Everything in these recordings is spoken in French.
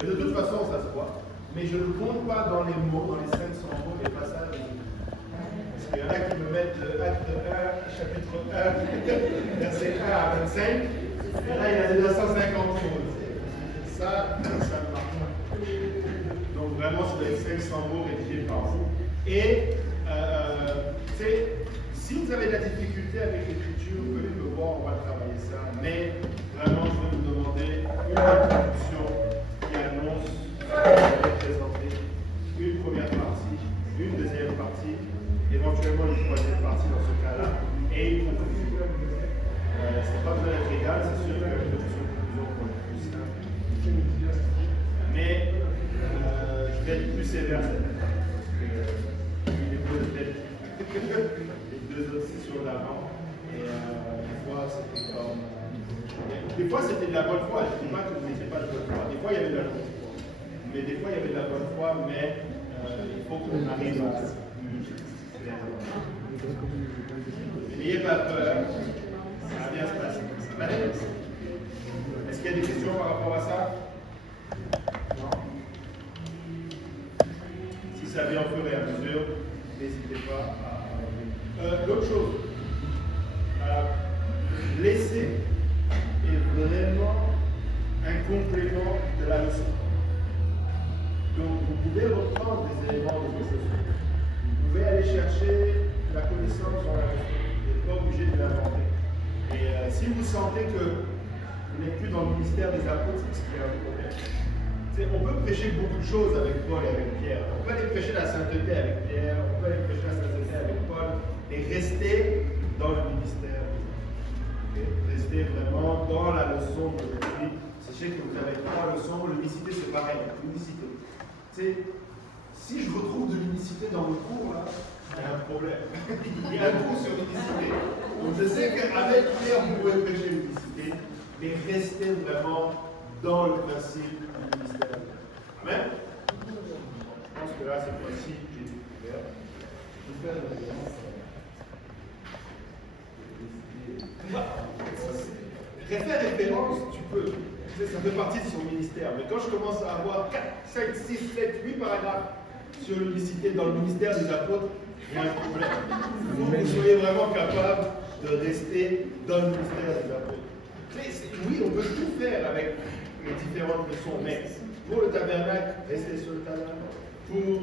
Mais de toute façon, ça se voit. Mais je ne compte pas dans les mots, dans les 500 mots, les passages. Parce qu'il y en a qui me mettent acte 1, chapitre 1, verset 1 à 25. Et là, il y a déjà 150 mots. Ça ne marche pas. Donc vraiment, c'est les 500 mots rédigés par vous. Et si vous avez de la difficulté avec l'écriture, vous venez me voir, on va travailler ça. Mais vraiment, je vais vous demander une introduction qui annonce ce que vous allez présenter, une première partie, une deuxième partie, éventuellement une troisième partie dans ce cas-là, et une conclusion. C'est pas besoin d'être égal, c'est sûr que l'introduction et conclusion pour être plus simple. Mais je vais être plus sévère cette année. Il est beau d'être les deux autres sessions d'avant. Et des fois c'était de la bonne foi. Je ne dis pas que vous n'étiez pas de bonne foi. Des fois il y avait de la bonne foi. Mais des fois il y avait de la bonne foi, mais il faut qu'on arrive à. N'ayez pas peur. Ça va bien se passer. Ça va aller. Est-ce qu'il y a des questions par rapport à ça? Non? Si ça vient au fur et à mesure, n'hésitez pas à. L'autre chose, l'essai est vraiment un complément de la leçon. Donc vous pouvez reprendre des éléments de votre leçon. Vous pouvez aller chercher la connaissance dans la leçon. Vous n'êtes pas obligé de l'inventer. Et si vous sentez que vous n'êtes plus dans le ministère des apôtres, c'est parce qu'il y a un problème. On peut prêcher beaucoup de choses avec Paul et avec Pierre. On peut aller prêcher la sainteté avec Pierre, on peut aller prêcher la sainteté avec Paul, et rester dans le ministère. Okay? Rester vraiment dans la leçon de l'esprit. Sachez que vous avez 3 leçons. L'unicité, c'est pareil. L'unicité. Si je retrouve de l'unicité dans le cours, là, il y a un problème. Il y a un cours sur l'unicité. Donc je sais qu'avec Pierre, vous pouvez prêcher l'unicité, mais restez vraiment dans le principe du ministère. Amen. Je pense que là, cette fois-ci, j'ai découvert. Je vais faire une référence. Faire référence, tu peux. Ça fait partie de son ministère. Mais quand je commence à avoir 4, 5, 6, 7, 8 paragraphes sur l'unicité dans le ministère des apôtres, il y a un problème. Il faut que vous soyez vraiment capable de rester dans le ministère des apôtres. Oui, on peut tout faire avec les différentes leçons, mais pour le tabernacle, restez sur le tabernacle. Pour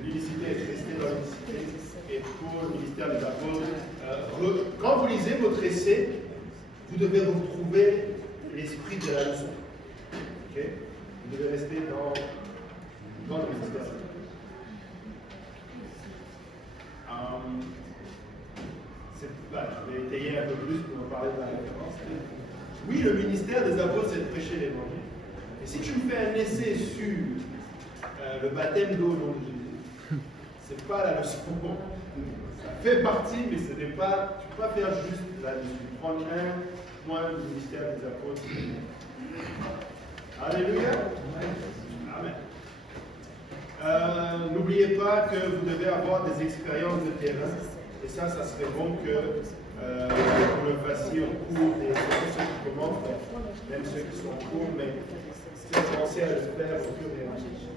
l'unicité, restez dans l'unicité. Et pour le ministère des apôtres, quand vous lisez votre essai, vous devez retrouver l'esprit de la leçon. Okay? Vous devez rester dans le ministère. Je vais étayer un peu plus pour en parler de la référence. Oui, le ministère des apôtres, c'est de prêcher l'évangile. Et si tu me fais un essai sur le baptême d'eau au nom de Jésus, c'est pas la leçon. Ça fait partie, mais ce n'est pas. Tu ne peux pas faire juste là-dessus. Prendre un point du ministère des apôtres. Alléluia. Amen. N'oubliez pas que vous devez avoir des expériences de terrain. Et ça serait bon que vous le fassiez au cours des ceux qui commencent, même ceux qui sont en cours, mais commencez à le faire au fur et à mesure.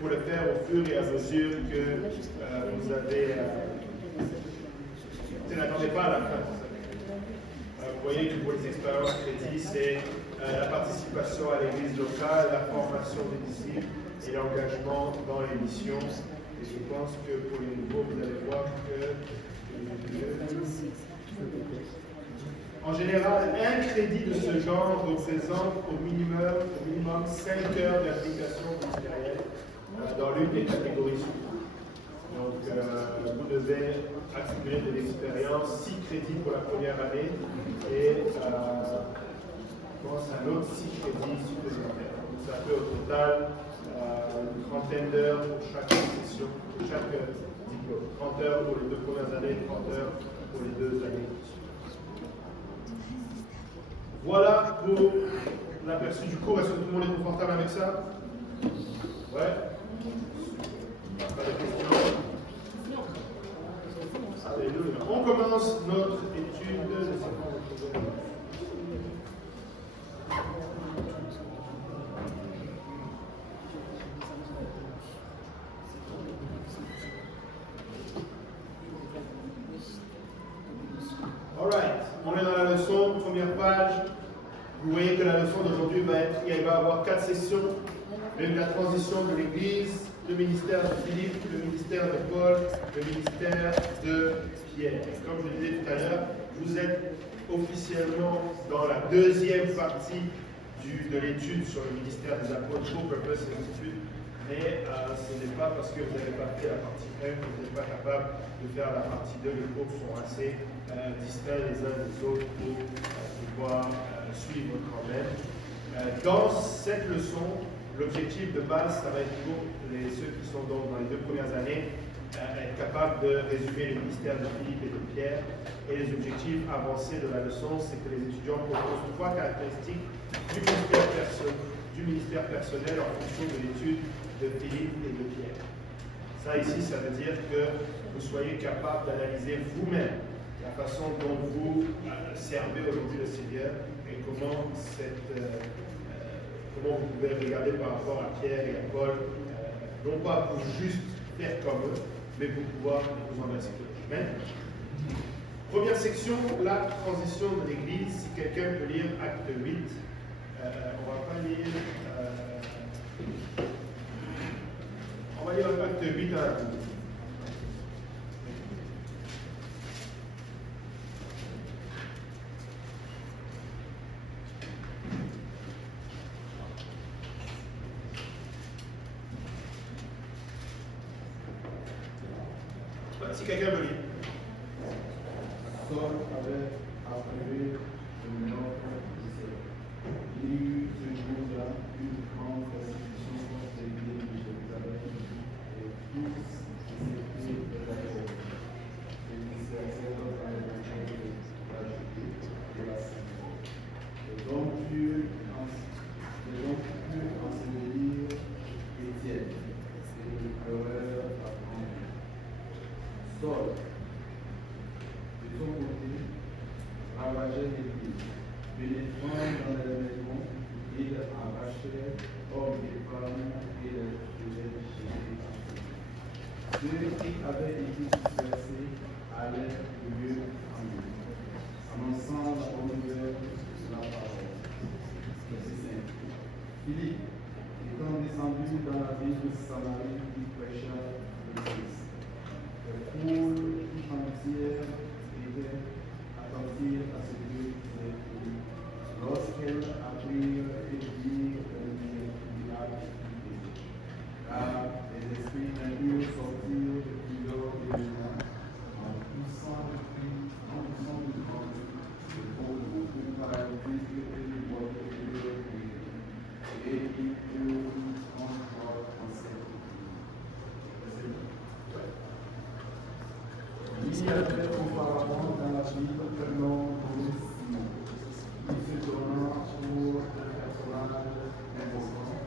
Pour le faire au fur et à mesure que vous avez. N'attendez pas à la fin. Vous voyez que pour les expériences crédits, c'est la participation à l'église locale, la formation des disciples et l'engagement dans les missions. Et je pense que pour les nouveaux, vous allez voir que. En général, un crédit de ce genre représente au minimum 5 heures d'application ministérielle dans l'une des catégories. Donc, vous devez accumuler de l'expérience, 6 crédits pour la première année et je pense un autre 6 crédits supplémentaires. Donc, ça fait au total une trentaine d'heures pour chaque session, pour chaque diplôme. 30 heures pour les 2 premières années, 30 heures pour les 2 années. Voilà pour l'aperçu du cours. Est-ce que tout le monde est confortable avec ça? Ouais? Pas de questions? Alléluia. On commence notre étude. première page, vous voyez que la leçon d'aujourd'hui il va y avoir 4 sessions. La transition de l'Église, le ministère de Philippe, le ministère de Paul, le ministère de Pierre. Comme je le disais tout à l'heure, vous êtes officiellement dans la deuxième partie de l'étude sur le ministère des apôtres, Purpose et Institute, mais ce n'est pas parce que vous n'avez pas fait la partie 1 que vous n'êtes pas capable de faire la partie 2. Les cours sont assez distincts les uns des autres pour pouvoir suivre quand même. Dans cette leçon, l'objectif de base, ça va être pour ceux qui sont dans les 2 premières années, être capable de résumer le ministère de Philippe et de Pierre. Et les objectifs avancés de la leçon, c'est que les étudiants proposent 3 caractéristiques du ministère personnel en fonction de l'étude de Philippe et de Pierre. Ça ici, ça veut dire que vous soyez capable d'analyser vous-même la façon dont vous servez aujourd'hui le Seigneur et comment vous pouvez regarder par rapport à Pierre et à Paul, non pas pour juste faire comme eux, mais pour pouvoir vous en verser. Amen. Première section, la transition de l'Église. Si quelqu'un peut lire Acte 8, on va pas lire. On va lire Acte 8 à la fin. Si quelqu'un veut lire. Saul avait appelé le nord du ciel. Il y eut ce jour-là une grande persécution contre l'église de Jérusalem et tous les écrits de la terre. Les sacerdotes avaient mangé de la Judée et la synagogue. Les hommes purent ensevelir Étienne et le pleurèrent à prendre. Saul, de son côté, ravageait l'église, pénétrant dans les maisons, il arrachait hommes et femmes et les faisait jeter à feu. Ceux qui avaient été dispersés allaient de lieu en lieu, annonçant la bonne nouvelle de la parole. Verset 5. Philippe, étant descendu dans la ville de Samarie, il prêcha le Christ. Les foules tout entières étaient attentives à ce que disait Philippe. Lorsqu'elles apprirent et virent le miracle du Christ, car les esprits impurs sortirent de plusieurs éléments en poussant de grands de beaucoup de paralytiques et de boiteux et ils furent encore en cette il y avait auparavant dans la ville un homme nommé Simon. Il se donna pour un personnage important,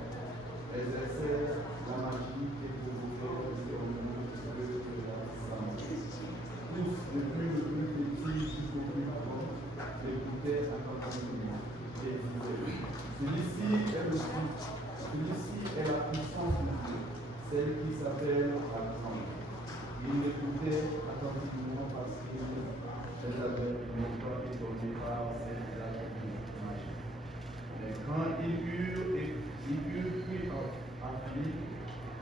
exerçait la magie et provoquait le serment de la Samarie. Tous, depuis le plus petit jusqu'au plus grand, l'écoutaient attentivement et disaient celui-ci est la puissance de Dieu, celle qui s'appelle la grande. Il l'écoutait attentivement parce qu'elle avait non pas été donnée par cette magie. Mais quand ils eurent pris à Philippe,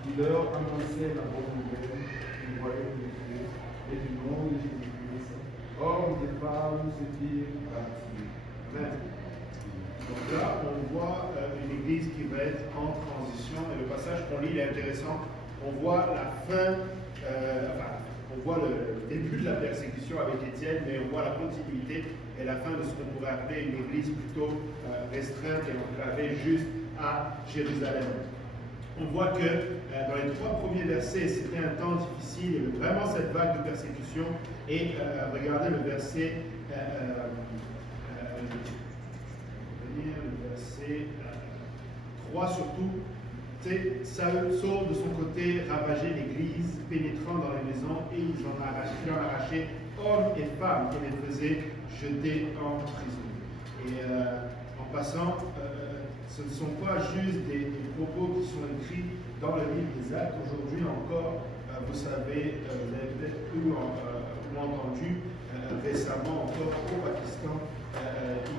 il leur annonçait la bonne nouvelle du royaume de Dieu et du nom de Jésus-Christ. Hommes et femmes se firent baptisés. Amen. Donc là, on voit une église qui va être en transition et le passage qu'on lit est intéressant. On voit la fin. On voit le début de la persécution avec Étienne, mais on voit la continuité et la fin de ce qu'on pourrait appeler une église plutôt restreinte et enclavée juste à Jérusalem. On voit que dans les 3 premiers versets, c'était un temps difficile, il y avait vraiment cette vague de persécution. Et regardez le verset, le verset 3 surtout. Saül de son côté ravageait l'église, pénétrant dans les maisons, et ils en arrachaient hommes et femmes et les faisaient jeter en prison. Et en passant, ce ne sont pas juste des propos qui sont écrits dans le livre des Actes. Aujourd'hui encore, vous savez, vous avez peut-être eu certainement entendu récemment encore au Pakistan,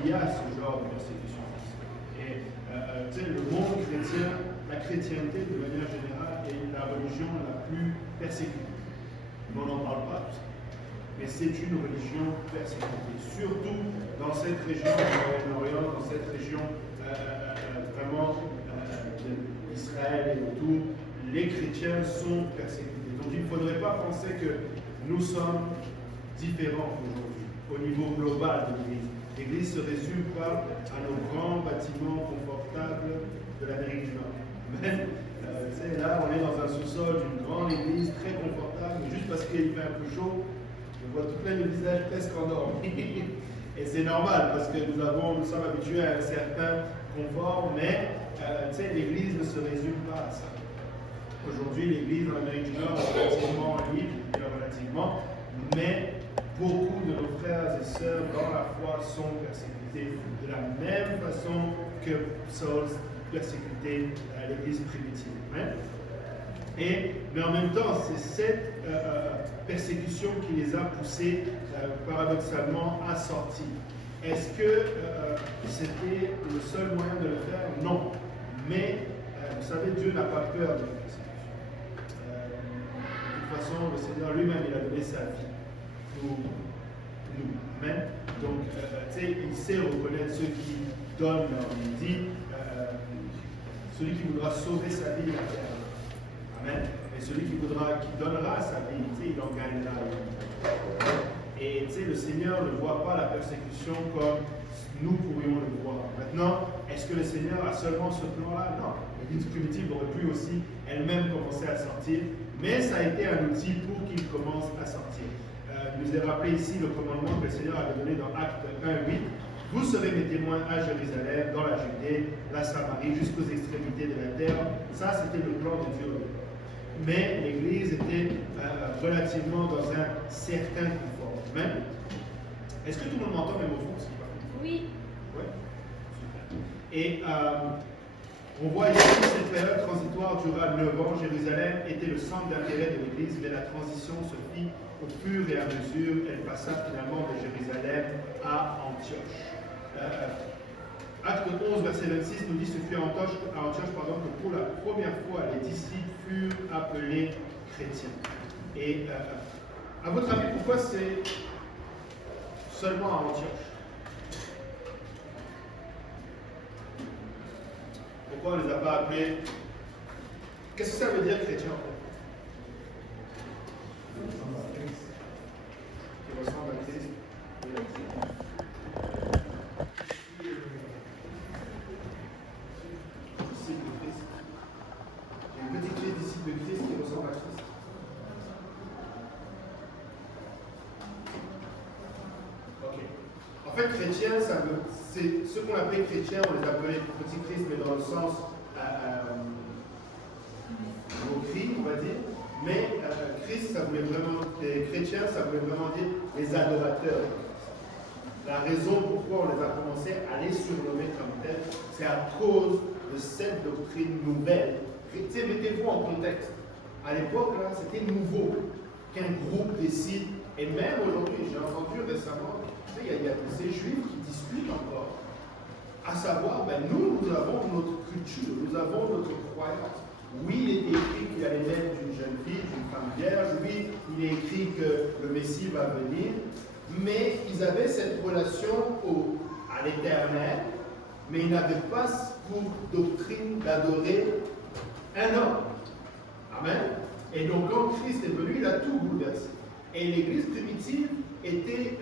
il y a ce genre de persécution. Et le monde chrétien, la chrétienté de manière générale est la religion la plus persécutée. Mais on n'en parle pas tout ça. Mais c'est une religion persécutée, surtout dans cette région du Moyen-Orient, dans cette région vraiment d'Israël et autour. Les chrétiens sont persécutés. Donc il ne faudrait pas penser que nous sommes différents aujourd'hui au niveau global de l'Église. L'Église ne se résume pas à nos grands bâtiments confortables de l'Amérique du Nord. Mais là, on est dans un sous-sol d'une grande église très confortable, mais juste parce qu'il fait un peu chaud, on voit tout plein de visages presque endormis. Et c'est normal parce que nous sommes habitués à un certain confort, mais l'Église ne se résume pas à ça. Aujourd'hui, l'Église en Amérique du Nord est relativement libre, relativement, mais beaucoup de nos frères et sœurs dans la foi sont persécutés de la même façon que Saul persécutait l'Église primitive. Mais en même temps, c'est cette persécution qui les a poussés paradoxalement à sortir. Est-ce que c'était le seul moyen de le faire? Non. Mais vous savez, Dieu n'a pas peur de la persécution. De toute façon, le Seigneur lui-même, il a donné sa vie pour nous. Amen. Donc, il sait reconnaître ceux qui donnent leur vie. Il dit, celui qui voudra sauver sa vie, la perdra. Amen. Et celui qui donnera sa vie, il en gagnera. Et le Seigneur ne voit pas la persécution comme nous pourrions le voir. Maintenant, est-ce que le Seigneur a seulement ce plan-là? Non. L'Église primitive aurait pu aussi elle-même commencer à sortir, mais ça a été un outil pour qu'il commence à sortir. Je vous ai rappelé ici le commandement que le Seigneur avait donné dans Actes 1:8. Vous serez mes témoins à Jérusalem, dans la Judée, la Samarie, jusqu'aux extrémités de la terre. Ça, c'était le plan de Dieu. Mais l'Église était relativement dans un certain confort. Amen. Est-ce que tout le monde m'entend même au fond? Oui. Oui. Et on voit ici que cette période transitoire dura 9 ans. Jérusalem était le centre d'intérêt de l'Église, mais la transition se fit au fur et à mesure. Elle passa finalement de Jérusalem à Antioche. Acte 11, verset 26 nous dit ce fut à Antioche que pour la première fois les disciples furent appelés chrétiens. Et à votre avis, pourquoi c'est seulement à Antioche? Pourquoi on ne les a pas appelés? Qu'est-ce que ça veut dire chrétien en fait? Qui ressemble à Christ. Disciple de Christ. Il y a une petite Christ, disciple de Christ qui ressemble à Christ. Ok. En fait, chrétien, c'est ce qu'on appelait chrétien, on les appelait petit Christ, mais dans le sens moquerie, on va dire. Mais Christ, ça voulait vraiment, les chrétiens, ça voulait vraiment dire les adorateurs. La raison pourquoi on les a commencé à les surnommer comme tels, c'est à cause de cette doctrine nouvelle. Mettez-vous en contexte. À l'époque, là, c'était nouveau qu'un groupe décide, et même aujourd'hui, j'ai entendu récemment, il y a ces juifs qui discutent encore, à savoir, nous avons notre culture, nous avons notre croyance. Oui, il est écrit qu'il y a les naître d'une jeune fille, d'une femme vierge, oui, il est écrit que le Messie va venir, mais ils avaient cette relation à l'éternel, mais ils n'avaient pas pour doctrine d'adorer un homme. Amen. Et donc quand Christ est venu, il a tout bouleversé. Et l'Église primitive était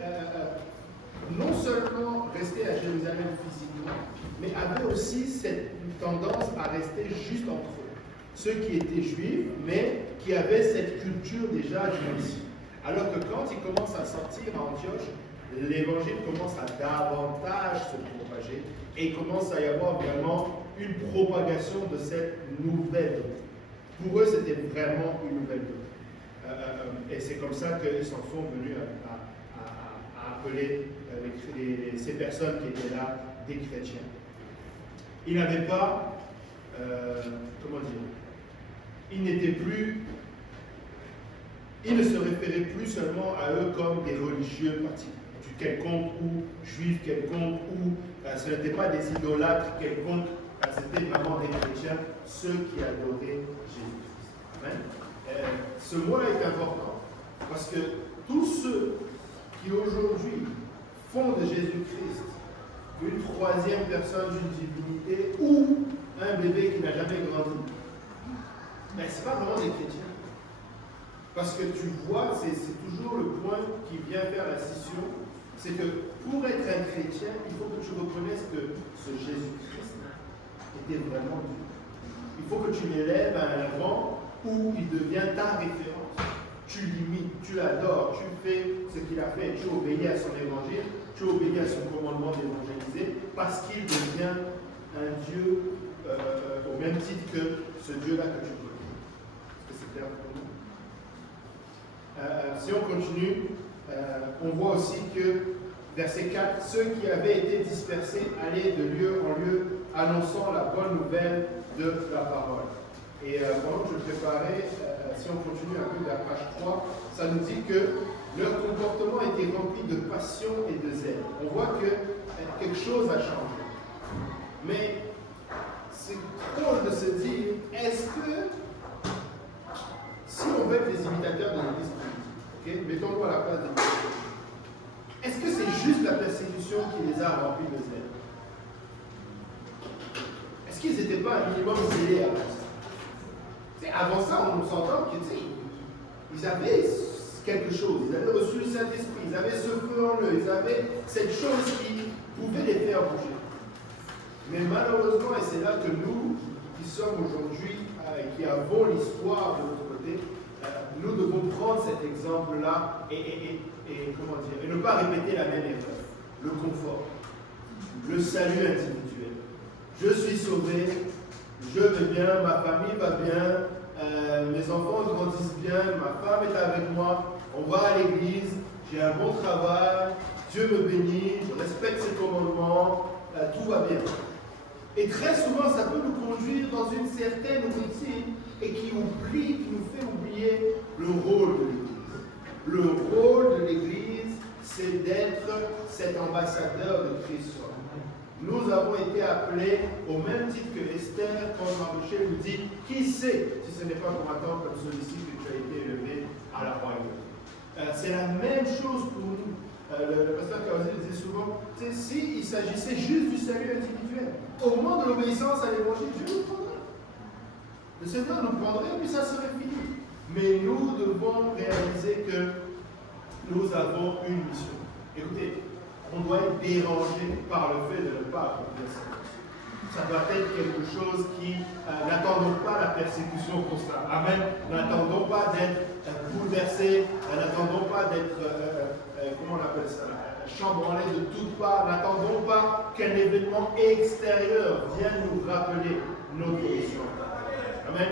non seulement restée à Jérusalem physiquement, mais avait aussi cette tendance à rester juste entre eux. Ceux qui étaient juifs, mais qui avaient cette culture déjà du Messie. Alors que quand ils commencent à sortir à Antioche, l'évangile commence à davantage se propager et il commence à y avoir vraiment une propagation de cette nouvelle doctrine. Pour eux, c'était vraiment une nouvelle doctrine. Et c'est comme ça qu'ils s'en sont venus à appeler ces personnes qui étaient là des chrétiens. Ils n'avaient pas, comment dire, ils n'étaient plus Ils ne se référaient plus seulement à eux comme des religieux quelconques ou juifs quelconques ou ce n'étaient pas des idolâtres quelconques, c'était vraiment des chrétiens, ceux qui adoraient Jésus-Christ. Amen. Ce mot-là est important parce que tous ceux qui aujourd'hui font de Jésus-Christ une troisième personne d'une divinité ou un bébé qui n'a jamais grandi, mais ce n'est pas vraiment des chrétiens. Parce que tu vois, c'est toujours le point qui vient faire la scission, c'est que pour être un chrétien, il faut que tu reconnaisses que ce Jésus-Christ était vraiment Dieu. Il faut que tu l'élèves à un rang où il devient ta référence. Tu l'imites, tu l'adores, tu fais ce qu'il a fait, tu obéis à son évangile, tu obéis à son commandement d'évangéliser, parce qu'il devient un Dieu au même titre que ce Dieu-là que tu connais. Est-ce que c'est clair pour nous? Si on continue, on voit aussi que, verset 4, ceux qui avaient été dispersés allaient de lieu en lieu, annonçant la bonne nouvelle de la parole. Et pendant que je préparais, si on continue un peu vers page 3, ça nous dit que leur comportement était rempli de passion et de zèle. On voit que quelque chose a changé. Mais c'est drôle de se dire, est-ce que si on veut être les imitateurs de l'Église politique, mettons-nous à la place des chrétiens, est-ce que c'est juste la persécution qui les a remplis de zèle? Est-ce qu'ils n'étaient pas un minimum zélés avant ça? Avant ça, on s'entend qu'ils avaient quelque chose, ils avaient reçu le Saint-Esprit, ils avaient ce feu en eux, ils avaient cette chose qui pouvait les faire bouger. Mais malheureusement, et c'est là que nous, qui sommes aujourd'hui, qui avons l'histoire de notre côté, nous devons prendre cet exemple-là et ne pas répéter la même erreur. Le confort, le salut individuel. Je suis sauvé, je vais bien, ma famille va bien, mes enfants grandissent bien, ma femme est avec moi, on va à l'église, j'ai un bon travail, Dieu me bénit, je respecte ses commandements, tout va bien. Et très souvent, ça peut nous conduire dans une certaine routine et qui nous fait oublier le rôle de l'Église. Le rôle de l'Église, c'est d'être cet ambassadeur de Christ. Nous avons été appelés au même titre que Esther quand Mardochée nous dit « Qui sait si ce n'est pas pour un temps comme celui-ci que tu as été élevé à la royauté ?» C'est la même chose pour nous. Le pasteur Kawazi le disait souvent, s'il s'agissait juste du salut individuel, au moment de l'obéissance à l'évangile, Dieu nous prendrait. Le Seigneur nous prendrait et puis ça serait fini. Mais nous devons réaliser que nous avons une mission. Écoutez, on doit être dérangé par le fait de ne pas accomplir ça. Ça doit être quelque chose qui, n'attendons pas la persécution constante. Amen. N'attendons pas d'être bouleversés, n'attendons pas d'être, comment on appelle ça, chambranlés de toutes parts, n'attendons pas qu'un événement extérieur vienne nous rappeler notre mission. Amen.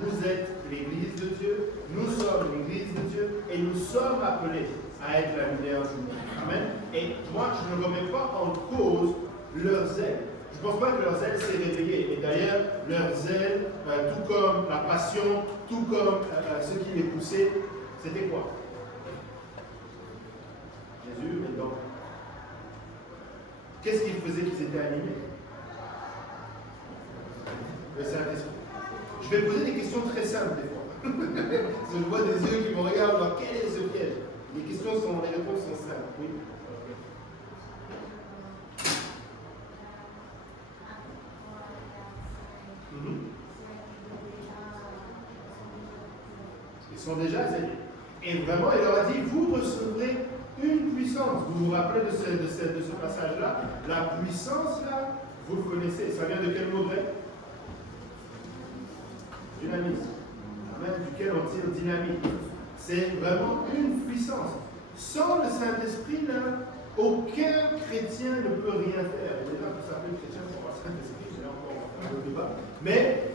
Vous êtes l'Église de Dieu, nous sommes l'Église de Dieu et nous sommes appelés à être la lumière du monde. Amen. Et moi, je ne remets pas en cause leur zèle. Je ne pense pas que leur zèle s'est réveillé. Et d'ailleurs, leur zèle, tout comme la passion, tout comme ce qui les poussait, c'était quoi? Jésus, mais donc, qu'est-ce qu'ils faisaient qu'ils étaient animés? Le Saint-Esprit. Je vais poser des questions très simples des fois. Je vois des yeux qui me regardent, genre, quel est ce piège? Les réponses sont simples. Oui. Ils sont déjà zélés. Et vraiment, il leur a dit, vous recevrez une puissance. Vous vous rappelez de ce passage-là? La puissance, là, vous le connaissez. Ça vient de quel mot grec? Dynamisme. Même duquel on tire dynamique. C'est vraiment une puissance. Sans le Saint-Esprit, là, aucun chrétien ne peut rien faire. Et déjà, vous savez, le chrétien pour le Saint-Esprit, j'ai encore un peu débat. Mais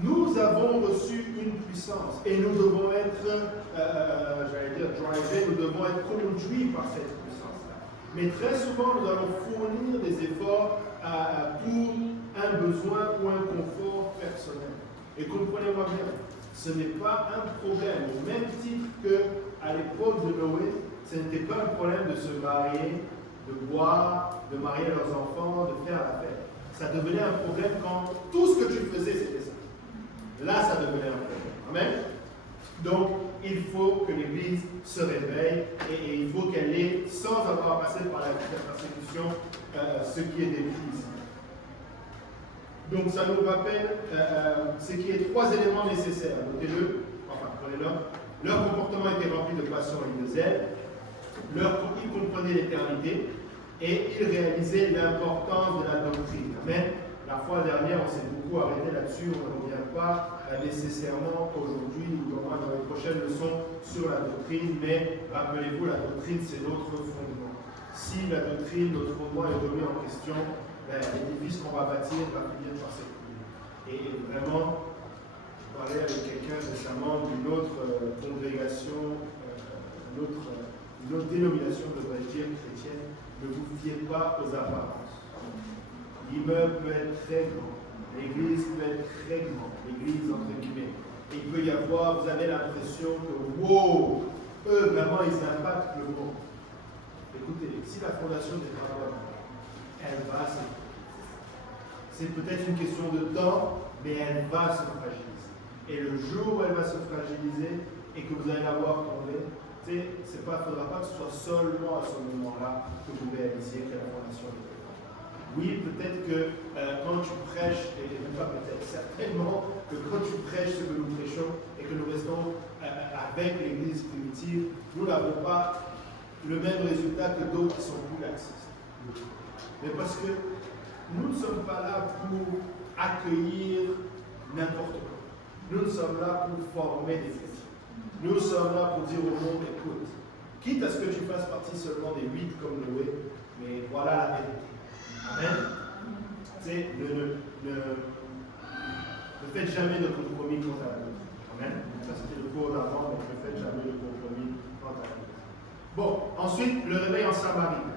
nous avons reçu une puissance et nous devons être, j'allais dire, drivés, nous devons être conduits par cette puissance-là. Mais très souvent, nous allons fournir des efforts pour un besoin ou un confort personnel. Et comprenez-moi bien, ce n'est pas un problème. Au même titre qu'à l'époque de Noé, ce n'était pas un problème de se marier, de boire, de marier leurs enfants, de faire la fête. Ça devenait un problème quand tout ce que tu faisais, c'était ça. Là, ça devenait un problème. Amen. Donc, il faut que l'Église se réveille et il faut qu'elle ait, sans avoir passé par la persécution, ce qui est décrit ici. Donc, ça nous rappelle ce qui est 3 éléments nécessaires. Notez-le, enfin, prenez-le. Leur comportement était rempli de passion et de zèle. Ils comprenaient l'éternité et ils réalisaient l'importance de la doctrine. Amen. La fois dernière, on s'est beaucoup arrêté là-dessus, on ne revient pas nécessairement aujourd'hui ou au moins dans les prochaines leçons sur la doctrine, mais rappelez-vous, la doctrine, c'est notre fondement. Si la doctrine, notre fondement est remis en question, l'édifice qu'on va bâtir va finir par s'écrouler. Et vraiment, je parlais avec quelqu'un récemment d'une autre congrégation, une autre dénomination, devrais-je dire, chrétienne. Ne vous fiez pas aux apparences. L'immeuble peut être très grand, l'église peut être très grande, l'église entre guillemets. Et il peut y avoir, vous avez l'impression que, wow, eux vraiment ils impactent le monde. Écoutez, si la fondation n'est pas bonne, elle va se fragiliser. C'est peut-être une question de temps, mais elle va se fragiliser. Et le jour où elle va se fragiliser et que vous allez la voir tomber, il ne faudra pas que ce soit seulement à ce moment-là que vous réalisiez que la fondation est bonne. Oui, peut-être que quand tu prêches, et même pas peut-être, certainement que quand tu prêches ce que nous prêchons et que nous restons avec l'Église primitive, nous n'avons pas le même résultat que d'autres qui sont plus laxistes. Mais parce que nous ne sommes pas là pour accueillir n'importe quoi. Nous sommes là pour former des chrétiens. Nous sommes là pour dire au monde, écoute, quitte à ce que tu fasses partie seulement des 8 comme Noé, mais voilà la vérité. Amen. Ne faites jamais de compromis quant à la vie. Amen. Ça c'était le cours d'avant, mais ne faites jamais de compromis quant à la vie. Bon, ensuite, le réveil en Samarie.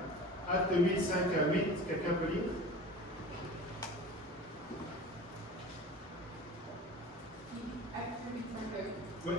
Acte 8, 5 à 8. Quelqu'un peut lire? Acte 8, 5 à 8. Oui.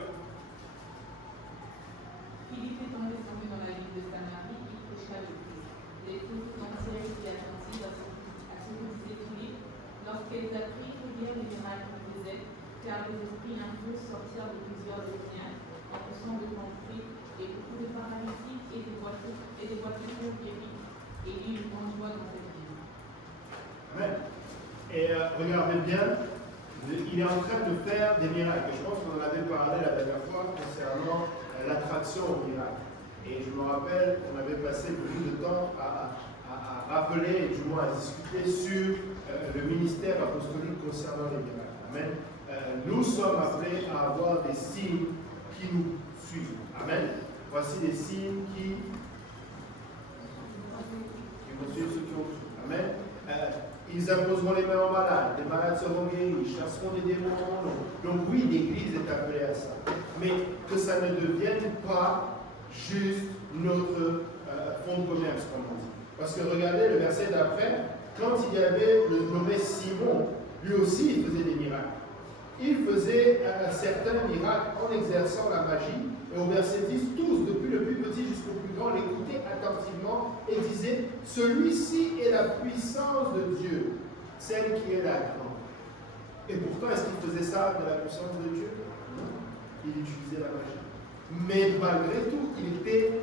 Philippe étant descendu dans la ville de Samarie, il prêcha le Christ. Les foules tout entières étaient attentives à ce que disait Philippe, lorsqu'elles apprirent que bien les miracles qu'on faisait, car les esprits impurs sortirent de plusieurs Éthiopiens, en poussant de grands cris, et beaucoup de paralytiques et des voitures guéries, et il y eut une grande joie dans cette ville. Amen. Et regardez bien, il est en train de faire des miracles. Je pense qu'on en avait parlé la dernière fois concernant l'attraction au miracle. Et je me rappelle qu'on avait passé beaucoup de temps à rappeler, et du moins à discuter sur le ministère apostolique concernant les miracles. Amen. Nous sommes appelés à avoir des signes qui nous suivent. Amen. Voici des signes qui vont suivre ceux qui ont cru. Amen. Ils imposeront les mains aux malades, les malades seront guéris, ils chasseront des démons en nom. Donc oui, l'Église est appelée à ça. Mais que ça ne devienne pas juste notre fonds de commerce, comme on dit. Parce que regardez le verset d'après, quand il y avait le nommé Simon, lui aussi il faisait des miracles. Il faisait certains miracles en exerçant la magie. Et au verset 10, tous, depuis le plus petit jusqu'au plus grand, l'écoutaient attentivement et disaient, celui-ci est la puissance de Dieu, celle qui est la grande. Et pourtant, est-ce qu'il faisait ça de la puissance de Dieu? Non. Il utilisait la magie. Mais malgré tout, il était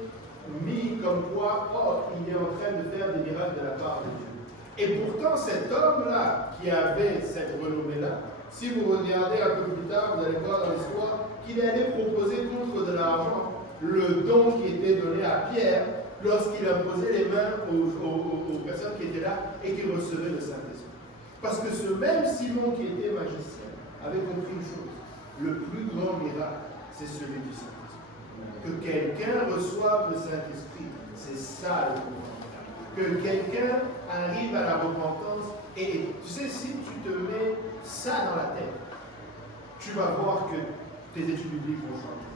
mis comme quoi, oh, il est en train de faire des miracles de la part de Dieu. Et pourtant, cet homme-là, qui avait cette renommée-là, si vous regardez un peu plus tard, vous allez voir dans l'histoire qu'il est allé proposer contre de l'argent le don qui était donné à Pierre lorsqu'il imposait les mains aux personnes qui étaient là et qui recevaient le Saint-Esprit. Parce que ce même Simon qui était magicien avait compris une chose, le plus grand miracle, c'est celui du Saint-Esprit. Que quelqu'un reçoive le Saint-Esprit, c'est ça le plus grand miracle. Que quelqu'un arrive à la repentance. Et tu sais, si tu te mets ça dans la tête, tu vas voir que tes études bibliques vont changer,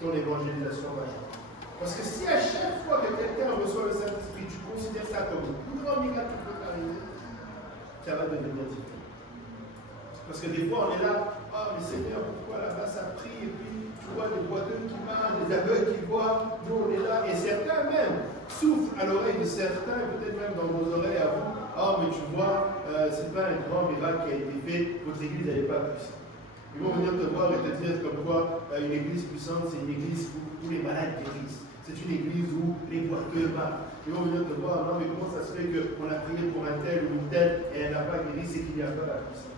ton évangélisation va changer. Parce que si à chaque fois que quelqu'un reçoit le Saint-Esprit, tu considères ça comme le plus grand miracle qui peut t'arriver, ça va devenir différent. Parce que des fois, on est là, ah, mais Seigneur, pourquoi là-bas ça prie, et puis tu vois des boiteux qui marchent, des aveugles qui voient, nous on est là, et certains même soufflent à l'oreille de certains, peut-être même dans vos oreilles à vous, ah, mais tu vois, c'est pas un grand miracle qui a été fait, votre église elle n'est pas puissante. Ils vont venir te voir et te dire comme quoi une église puissante, c'est une église où tous les malades guérissent. C'est une église où les boiteux marchent. Ils vont venir te voir, non mais comment ça se fait qu'on a prié pour un tel ou une telle et elle n'a pas guéri, c'est qu'il n'y a pas la puissance.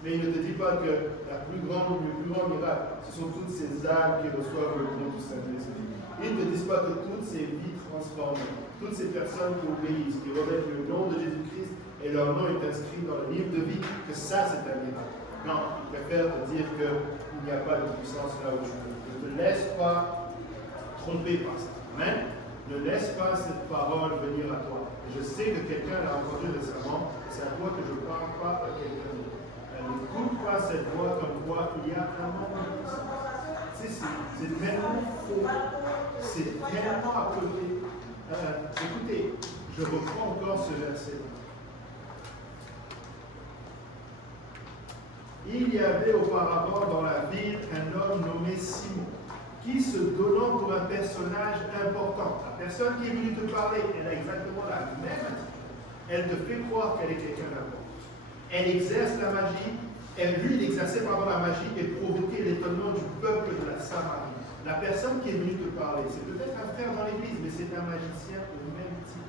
Mais il ne te dit pas que le plus grand miracle, ce sont toutes ces âmes qui reçoivent le don du Saint-Esprit. Ils ne te disent pas que toutes ces vies transformées, toutes ces personnes qui obéissent, qui revêtent le nom de Jésus-Christ et leur nom est inscrit dans le livre de vie, que ça c'est un miracle. Non, ils préfèrent te dire qu'il n'y a pas de puissance là où tu es. Ne te laisse pas tromper par ça. Amen. Ne laisse pas cette parole venir à toi. Et je sais que quelqu'un l'a entendu récemment, c'est à toi que je ne parle pas à quelqu'un d'autre. N'écoute pas cette voix comme quoi il y a un manque de puissance. C'est tellement faux. C'est tellement à côté. Écoutez, je reprends encore ce verset. Il y avait auparavant dans la ville un homme nommé Simon, qui se donnant pour un personnage important. La personne qui est venue te parler, elle a exactement la même attitude. Elle te fait croire qu'elle est quelqu'un d'important. Elle exerce la magie, lui il exerçait la magie et provoquait l'étonnement du peuple de la Samarie. La personne qui est venue te parler, c'est peut-être un frère dans l'église, mais c'est un magicien au même type.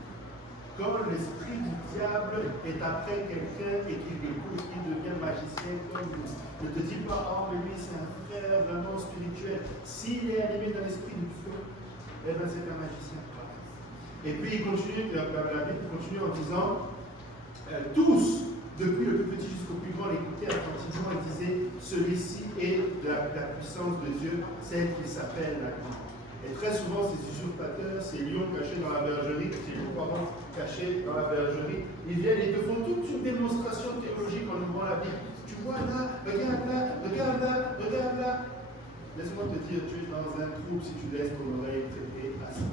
Quand l'esprit du diable est après quelqu'un et qu'il l'écoute, il devient magicien comme nous. Ne te dis pas, oh mais lui c'est un frère vraiment spirituel. S'il est animé d'un esprit du feu, eh bien c'est un magicien. Et puis il continue, la Bible continue en disant, tous, depuis le plus petit jusqu'au plus grand, l'écoutaient attentivement et disaient, celui-ci est de la puissance de Dieu, celle qui s'appelle la grande. Et très souvent, ces usurpateurs, ces lions cachés dans la bergerie, ces loups cachés dans la bergerie, ils viennent et te font toute une démonstration théologique en ouvrant la Bible. Tu vois là, regarde là, regarde là, regarde là. Laisse-moi te dire, tu es dans un trou si tu laisses ton oreille traiter à ça.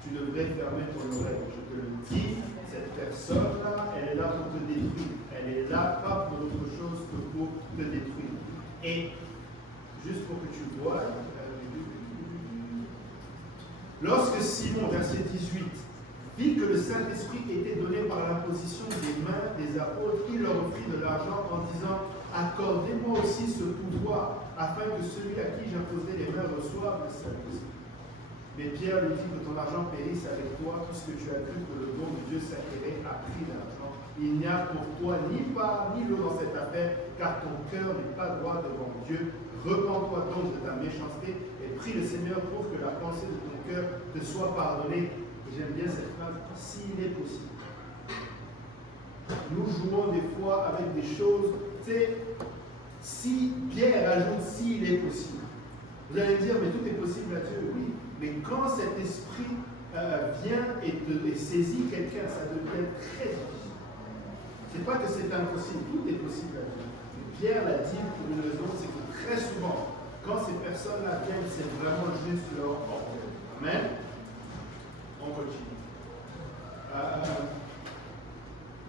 Tu devrais fermer ton oreille. Je te le dis, cette personne-là, elle est là pour te détruire. Elle est là pas pour autre chose que pour te détruire. Et juste pour que tu vois, lorsque Simon, verset 18, vit que le Saint-Esprit était donné par l'imposition des mains des apôtres, il leur offrit de l'argent en disant, accordez-moi aussi ce pouvoir, afin que celui à qui j'imposerai les mains reçoive le Saint-Esprit. Mais Pierre lui dit que ton argent périsse avec toi, puisque tu as cru que le don de Dieu s'acquérait à prix d'argent. Il n'y a pour toi ni part ni lot dans cette affaire, car ton cœur n'est pas droit devant Dieu. Repends-toi donc de ta méchanceté et prie le Seigneur pour que la pensée de ton cœur te soit pardonnée. Et j'aime bien cette phrase, s'il est possible. Nous jouons des fois avec des choses, tu sais, si Pierre ajoute s'il est possible. Vous allez me dire, mais tout est possible à Dieu, oui. Mais quand cet esprit vient et saisit quelqu'un, ça devient très difficile. Ce n'est pas que c'est impossible, tout est possible à Dieu. Pierre l'a dit pour une raison, c'est que très souvent, quand ces personnes-là viennent, c'est vraiment juste leur orgueil. Amen. On continue.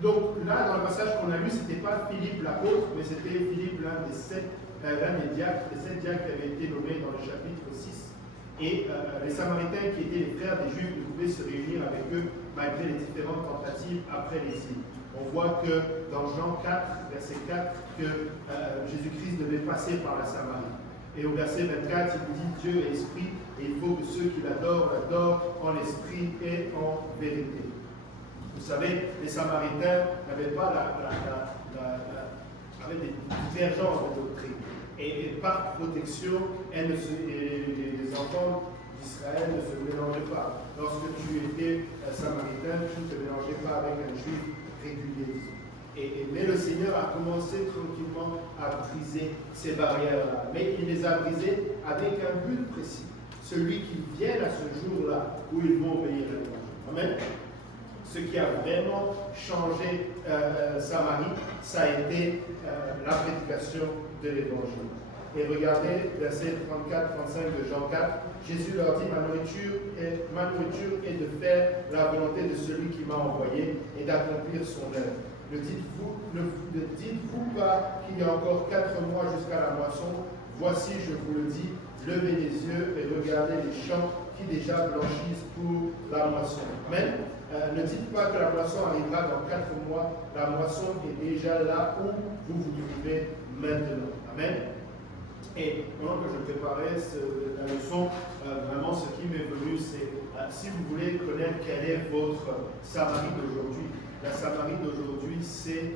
Donc là, dans le passage qu'on a lu, ce n'était pas Philippe l'apôtre, mais c'était Philippe, l'un des 7 diacres, les 7 diacres qui avaient été nommés dans le chapitre 6. Et les Samaritains, qui étaient les frères des Juifs, ne pouvaient se réunir avec eux malgré les différentes tentatives après l'exil. On voit que dans Jean 4, verset 4, que Jésus-Christ devait passer par la Samarie. Et au verset 24, il nous dit Dieu est esprit et il faut que ceux qui l'adorent en esprit et en vérité. Vous savez, les Samaritains n'avaient pas avaient des divergences de doctrine. Et par protection, les enfants d'Israël ne se mélangeaient pas. Lorsque tu étais samaritain, tu ne te mélangeais pas avec un juif régulier. Mais le Seigneur a commencé tranquillement à briser ces barrières-là. Mais il les a brisées avec un but précis. Celui qui vienne à ce jour-là où ils vont obéir à l'évangile. Amen. Ce qui a vraiment changé Samarie, ça a été la prédication de l'évangile. Et regardez, verset 34-35 de Jean 4, Jésus leur dit, ma nourriture est de faire la volonté de celui qui m'a envoyé et d'accomplir son œuvre. Ne dites-vous pas qu'il y a encore 4 mois jusqu'à la moisson. Voici, je vous le dis, levez les yeux et regardez les champs qui déjà blanchissent pour la moisson. Amen. Ne dites pas que la moisson arrivera dans 4 mois. La moisson est déjà là où vous vous trouvez maintenant. Amen. Et pendant que je préparais la leçon, vraiment ce qui m'est venu, c'est si vous voulez connaître quelle est votre Samarie d'aujourd'hui. La Samarie d'aujourd'hui, c'est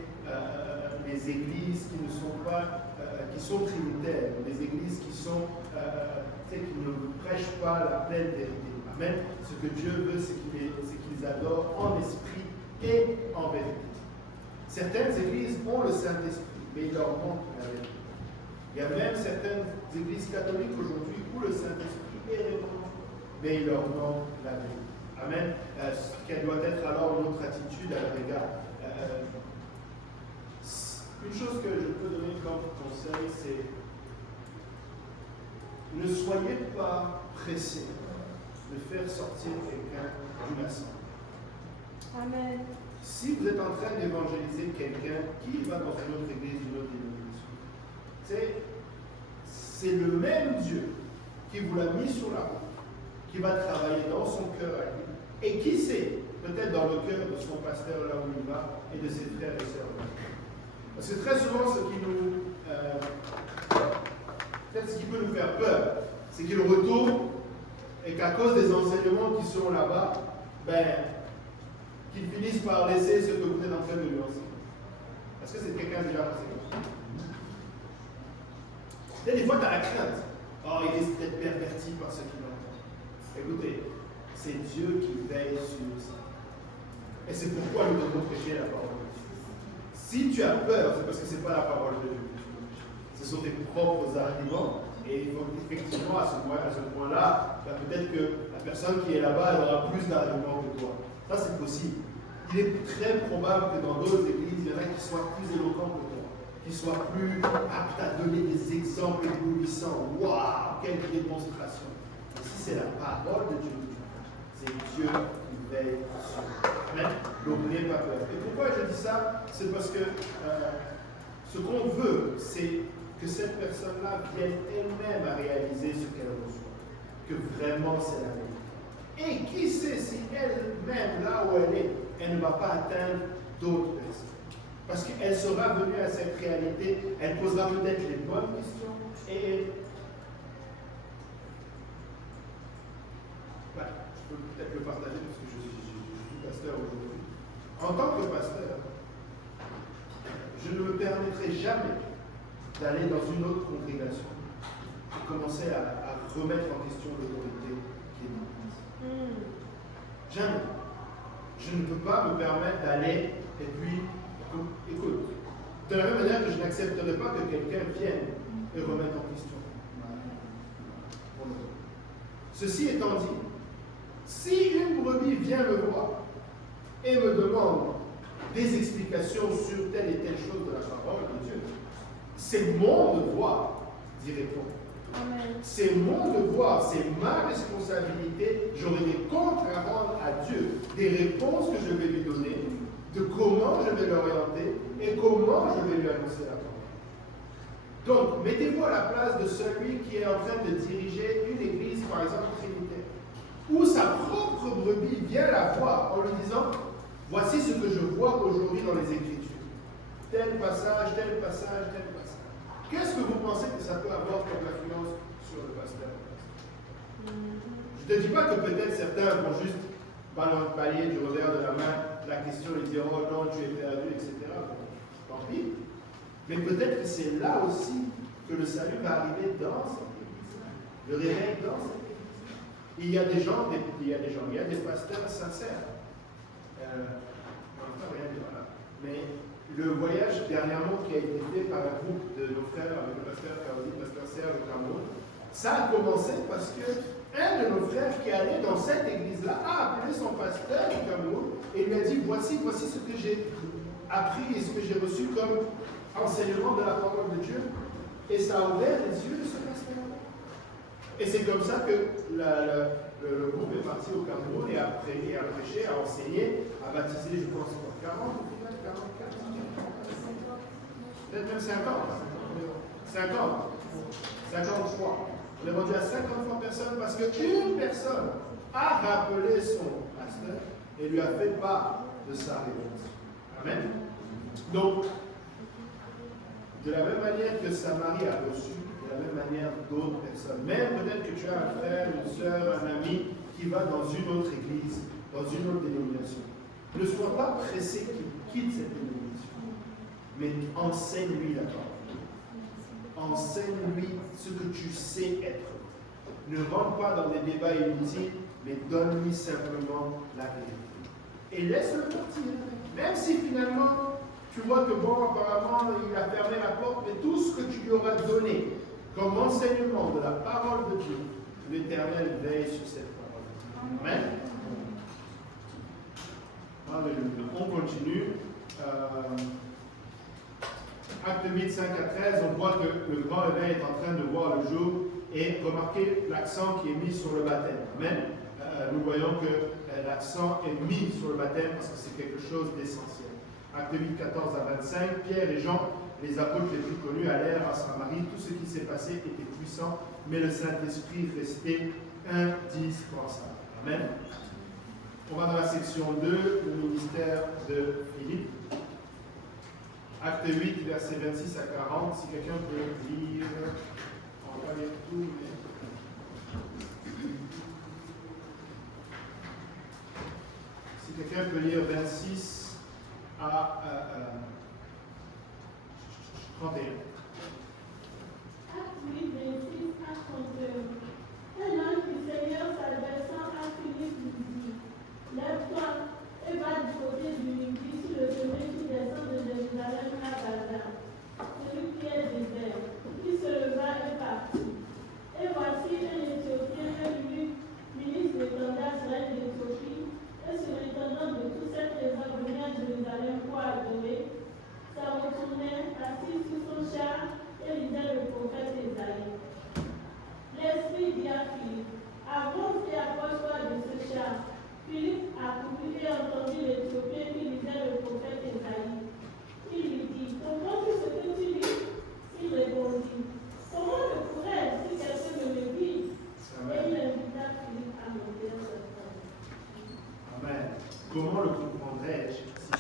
les églises qui ne sont pas, qui sont trinitaires, des églises qui sont, qui ne prêchent pas la pleine vérité. Amen. Ce que Dieu veut, c'est qu'ils adorent en esprit et en vérité. Certaines églises ont le Saint-Esprit, mais il leur manque la vérité. Il y a même certaines églises catholiques aujourd'hui où le Saint-Esprit est répandant, mais il leur manque la vérité. Amen. Quelle doit être alors notre attitude à leur égard? Une chose que je peux donner comme conseil, c'est ne soyez pas pressés de faire sortir quelqu'un d'une assemblée. Amen. Si vous êtes en train d'évangéliser quelqu'un qui va dans une autre église, une autre dénomination, c'est le même Dieu qui vous l'a mis sur la route, qui va travailler dans son cœur à lui, et qui sait, peut-être dans le cœur de son pasteur là où il va, et de ses frères et sœurs là. Parce que très souvent, ce qui peut nous faire peur, c'est qu'il retourne et qu'à cause des enseignements qui sont là-bas, qu'ils finissent par laisser ce que vous êtes en train de lui enseigner. Est-ce que c'est quelqu'un déjà passé comme ça? Des fois, tu as la crainte. Oh, il risque d'être perverti par ce qu'il entend. Écoutez, c'est Dieu qui veille sur ça. Et c'est pourquoi nous devons prêcher la parole de Dieu. Si tu as peur, c'est parce que ce n'est pas la parole de Dieu. Ce sont tes propres arguments. Et il faut effectivement, à ce point-là, peut-être que la personne qui est là-bas, elle aura plus d'arguments que toi. Ça, c'est possible. Il est très probable que dans d'autres églises, il y en a qui soient plus éloquents que toi, qui soient plus aptes à donner des exemples éblouissants. Waouh, quelle démonstration! Et si c'est la parole de Dieu, c'est Dieu qui veille sur nous. Amen. Donc n'ayez pas peur. Et pourquoi je dis ça? C'est parce que ce qu'on veut, c'est que cette personne-là vienne elle-même à réaliser ce qu'elle reçoit. Que vraiment c'est la vérité. Et qui sait si elle-même, là où elle est, elle ne va pas atteindre d'autres personnes. Parce qu'elle sera venue à cette réalité, elle posera peut-être les bonnes questions et je peux peut-être le partager parce que je suis pasteur aujourd'hui. En tant que pasteur, je ne me permettrai jamais d'aller dans une autre congrégation et commencer à remettre en question l'autorité qui est en place. Jamais. Je ne peux pas me permettre d'aller et puis, écoute, de la même manière que je n'accepterai pas que quelqu'un vienne et remette en question. Ceci étant dit, si une brebis vient me voir et me demande des explications sur telle et telle chose de la parole de Dieu, c'est mon devoir d'y répondre. C'est mon devoir, c'est ma responsabilité. J'aurai des comptes à rendre à Dieu, des réponses que je vais lui donner, de comment je vais l'orienter et comment je vais lui annoncer la parole. Donc, mettez-vous à la place de celui qui est en train de diriger une église, par exemple trinitaire, où sa propre brebis vient la voir en lui disant « Voici ce que je vois aujourd'hui dans les Écritures. Tel passage, tel passage, tel passage. » Qu'est-ce que vous pensez que ça peut avoir comme influence sur le pasteur? Je ne te dis pas que peut-être certains vont juste balayer du revers de la main la question et dire « Oh non, tu es perdu, etc. » Tant pis. Mais peut-être que c'est là aussi que le salut va arriver dans cette église. Le réveil dans cette église. Il y a des gens, il y a des pasteurs sincères. On ne peut rien dire là. Mais le voyage dernièrement qui a été fait par un groupe de nos frères, avec le pasteur Kaozi, le pasteur Serge au Cameroun, ça a commencé parce que un de nos frères qui allait dans cette église-là a appelé son pasteur au Cameroun et lui a dit voici ce que j'ai appris et ce que j'ai reçu comme enseignement de la parole de Dieu. Et ça a ouvert les yeux de ce pasteur-là. Et c'est comme ça que le groupe est parti au Cameroun et a prêché, a enseigné, a baptisé, je pense, 40 au final. Peut-être même 50. 50. 53. On est rendu à 53 personnes parce qu'une personne a rappelé son pasteur et lui a fait part de sa révélation. Amen. Donc, de la même manière que Samarie a reçu, de la même manière d'autres personnes. Même peut-être que tu as un frère, une soeur, un ami qui va dans une autre église, dans une autre dénomination. Ne sois pas pressé qu'il quitte cette dénomination, mais enseigne-lui la parole. Enseigne-lui ce que tu sais être. Ne rentre pas dans des débats inutiles, mais donne-lui simplement la vérité. Et laisse-le partir. Même si finalement, tu vois que bon, apparemment, il a fermé la porte, mais tout ce que tu lui auras donné comme enseignement de la parole de Dieu, l'Éternel veille sur cette parole. Amen. Alléluia. On continue. Acte 8, 5 à 13, on voit que le grand éveil est en train de voir le jour et remarquez l'accent qui est mis sur le baptême. Amen. Nous voyons que l'accent est mis sur le baptême parce que c'est quelque chose d'essentiel. Acte 8, 14 à 25, Pierre et Jean, les apôtres les plus connus, allèrent à Samarie. Tout ce qui s'est passé était puissant, mais le Saint-Esprit restait indispensable. Amen. On va dans la section 2, le ministère de Philippe. Acte 8, versets 26 à 40. Si quelqu'un peut lire, on va pas lire tout, mais... Si quelqu'un peut lire 26 à 31.